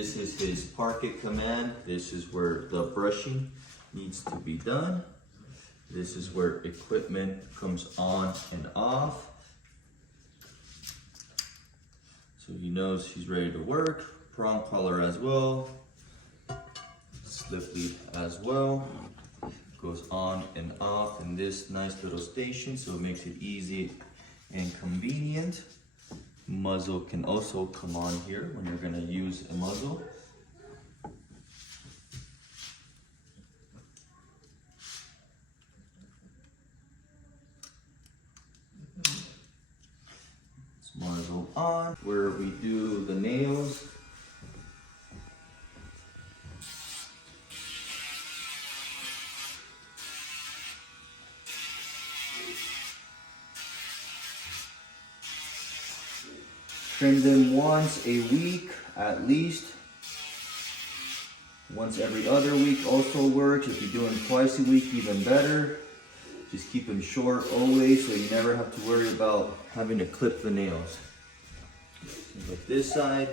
This is his parquet command. This is where the brushing needs to be done. This is where equipment comes on and off. So he knows he's ready to work. Prong collar as well. Slip lead as well. Goes on and off in this nice little station, so it makes it easy and convenient. Muzzle can also come on here when you're gonna use a muzzle. Muzzle on, where we do the nails. Trim them once a week at least. Once every other week also works. If you're doing twice a week, even better. Just keep them short always, so you never have to worry about having to clip the nails. Like this side.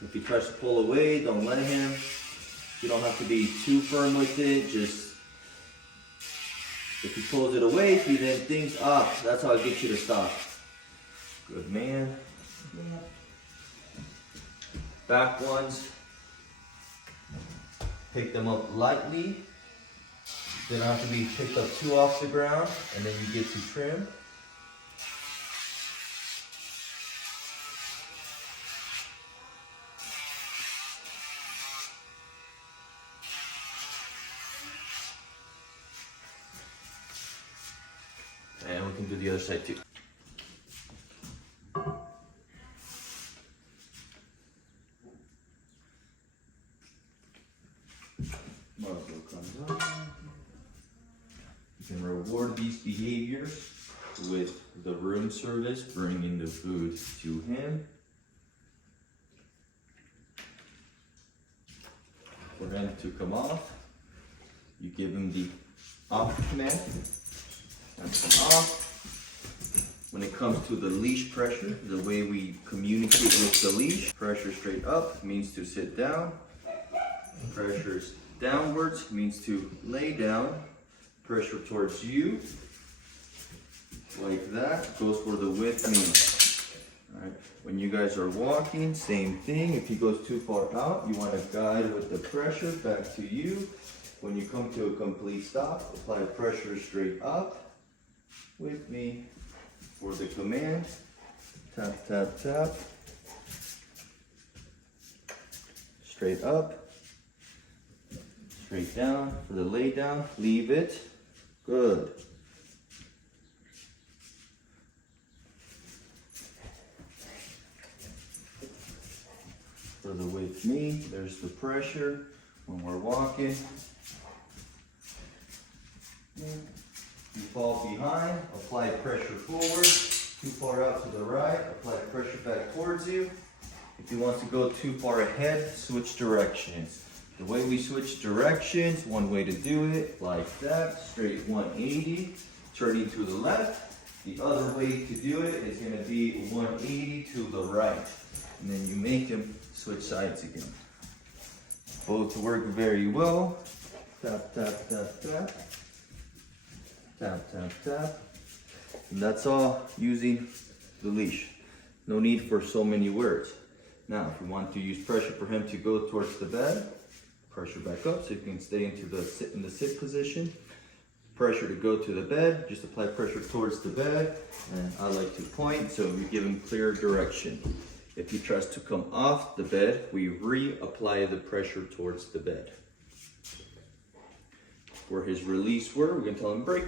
If he tries to pull away, don't let him. You don't have to be too firm with it. Just if he pulls it away, he then thinks, that's how I get you to stop. Good man. Back ones, pick them up lightly. They don't have to be picked up too off the ground, and then you get to trim. And we can do the other side too. Muzzle comes on. You can reward these behaviors with the room service, bringing the food to him. For him to come off, you give him the off command. That's off. When it comes to the leash pressure, the way we communicate with the leash, pressure straight up means to sit down. Pressures downwards means to lay down. Pressure towards you, like that, goes for the width means. All right. When you guys are walking, same thing. If he goes too far out, you want to guide with the pressure back to you. When you come to a complete stop, apply pressure straight up with me for the command. Tap, tap, tap. Straight up. Straight down for the lay down. Leave it. Good. For the with me, there's the pressure when we're walking. You fall behind, apply pressure forward. Too far out to the right, apply pressure back towards you. If you want to go too far ahead, switch directions. The way we switch directions, one way to do it, like that, straight 180, turning to the left. The other way to do it is going to be 180 to the right. And then you make them switch sides again. Both work very well. Tap, tap, tap, tap. Tap, tap, tap. And that's all using the leash. No need for so many words. Now, if you want to use pressure for him to go towards the bed, pressure back up so you can stay into the sit position. Pressure to go to the bed, just apply pressure towards the bed. And I like to point so we give him clear direction. If he tries to come off the bed, we reapply the pressure towards the bed. For his release word, we're going to tell him break.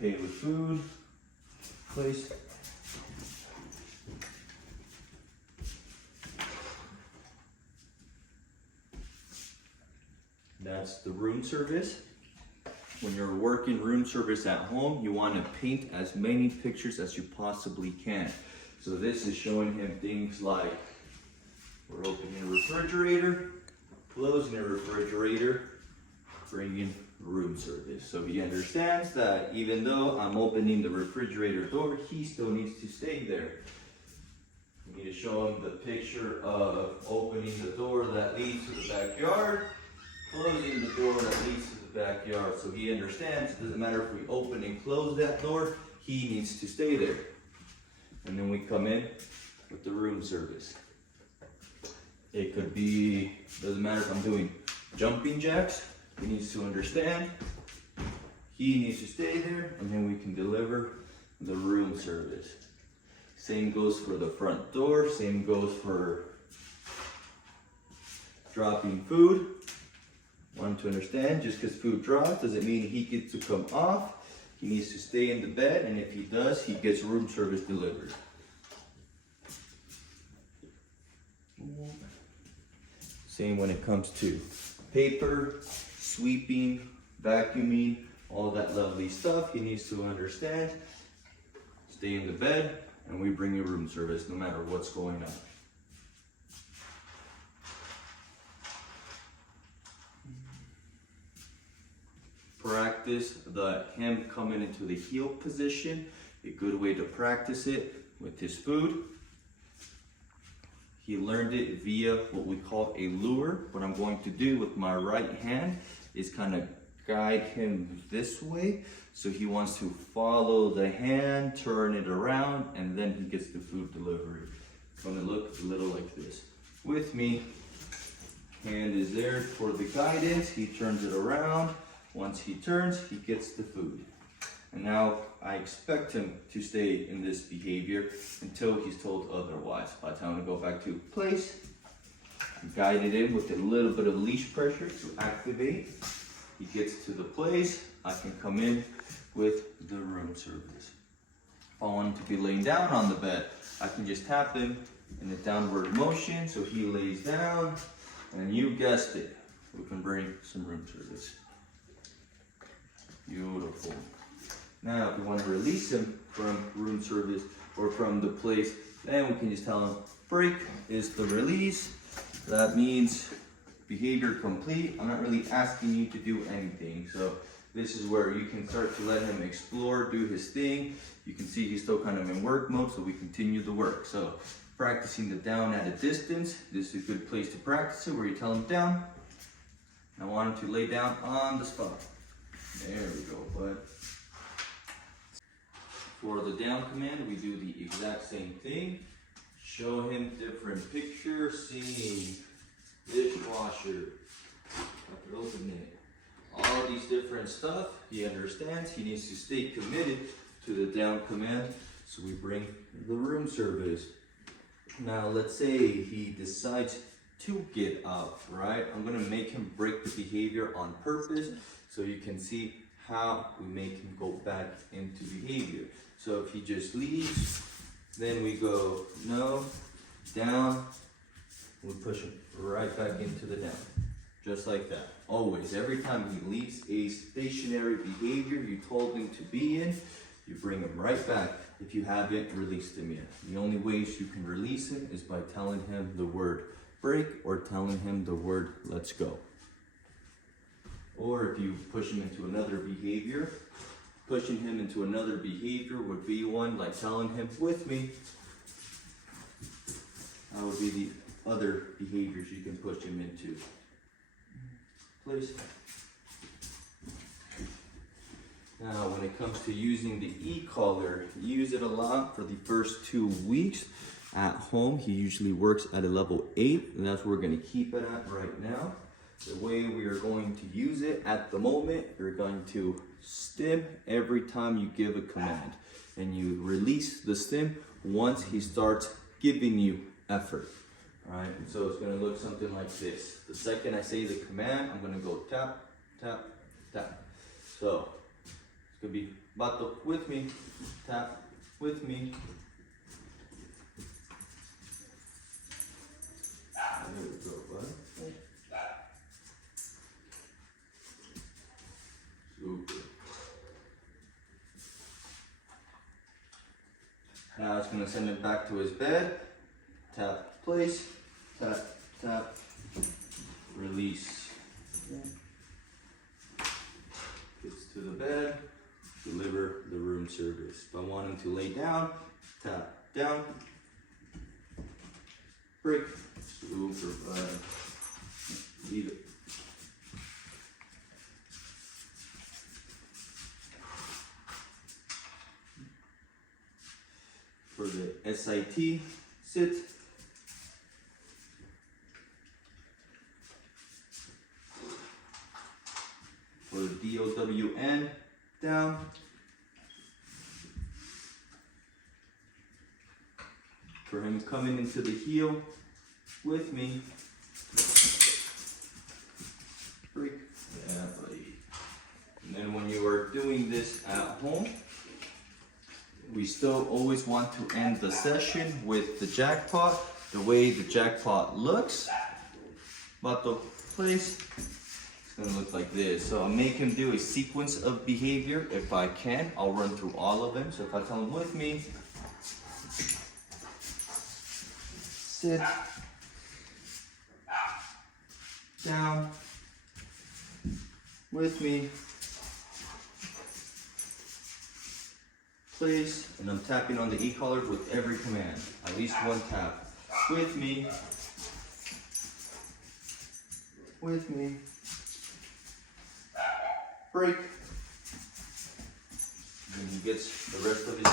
Pay with food. Place. That's the room service. When you're working room service at home, you want to paint as many pictures as you possibly can. So this is showing him things like, we're opening a refrigerator, closing the refrigerator, bringing room service. So he understands that even though I'm opening the refrigerator door, he still needs to stay there. We need to show him the picture of opening the door that leads to the backyard, closing the door that leads to the backyard. So he understands it doesn't matter if we open and close that door, he needs to stay there. And then we come in with the room service. It could be, doesn't matter if I'm doing jumping jacks, he needs to understand, he needs to stay there, and then we can deliver the room service. Same goes for the front door, same goes for dropping food. Want him to understand, just because food drops doesn't mean he gets to come off. He needs to stay in the bed, and if he does, he gets room service delivered. Same when it comes to paper, sweeping, vacuuming, all that lovely stuff. He needs to understand, stay in the bed, and we bring you room service no matter what's going on. Practice him coming into the heel position. A good way to practice it with his food. He learned it via what we call a lure. What I'm going to do with my right hand is kind of guide him this way. So he wants to follow the hand, turn it around, and then he gets the food delivery. It's going to look a little like this. With me, hand is there for the guidance. He turns it around. Once he turns, he gets the food. And now I expect him to stay in this behavior until he's told otherwise. By the time we go back to place, guide it in with a little bit of leash pressure to activate. He gets to the place, I can come in with the room service. If I want him to be laying down on the bed, I can just tap him in a downward motion so he lays down, and you guessed it, we can bring some room service. Beautiful. Now, if we want to release him from room service or from the place, then we can just tell him, break is the release. That means behavior complete. I'm not really asking you to do anything. So this is where you can start to let him explore, do his thing. You can see he's still kind of in work mode, so we continue the work. So practicing the down at a distance. This is a good place to practice it, where you tell him down. I want him to lay down on the spot. There we go, bud. For the down command, we do the exact same thing. Show him different pictures, sink, dishwasher, open it. All of these different stuff, he understands. He needs to stay committed to the down command. So we bring the room service. Now let's say he decides to get up, right? I'm gonna make him break the behavior on purpose so you can see how we make him go back into behavior. So if he just leaves, then we go no, down, we push him right back into the down. Just like that. Always, every time he leaves a stationary behavior you told him to be in, you bring him right back if you haven't released him yet. The only ways you can release him is by telling him the word break or telling him the word let's go. Or if you push him into another behavior, pushing him into another behavior would be one like telling him with me. That would be the other behaviors you can push him into. Please. Now, when it comes to using the e-collar, use it a lot for the first 2 weeks. At home, he usually works at a level 8, and that's where we're going to keep it at right now. The way we are going to use it at the moment, you're going to stim every time you give a command, and you release the stim once he starts giving you effort. All right, and so it's going to look something like this. The second I say the command, I'm going to go tap, tap, tap. So it's going to be Vato with me, tap with me. There we go, bud. Super. Now it's going to send him back to his bed. Tap, place, tap, tap, release. Okay. Gets to the bed, deliver the room service. If I want him to lay down, tap down, break, super bud. Leave it. For the SIT, sit. For the DOWN, down. For him coming into the heel with me. Break. Yeah, buddy. And then when you are doing this at home, we still always want to end the session with the jackpot. The way the jackpot looks, Vato, place, it's gonna look like this. So I'll make him do a sequence of behavior. If I can, I'll run through all of them. So if I tell him with me, sit, down, with me, place, and I'm tapping on the e-collar with every command. At least one tap. With me, break. And he gets the rest of his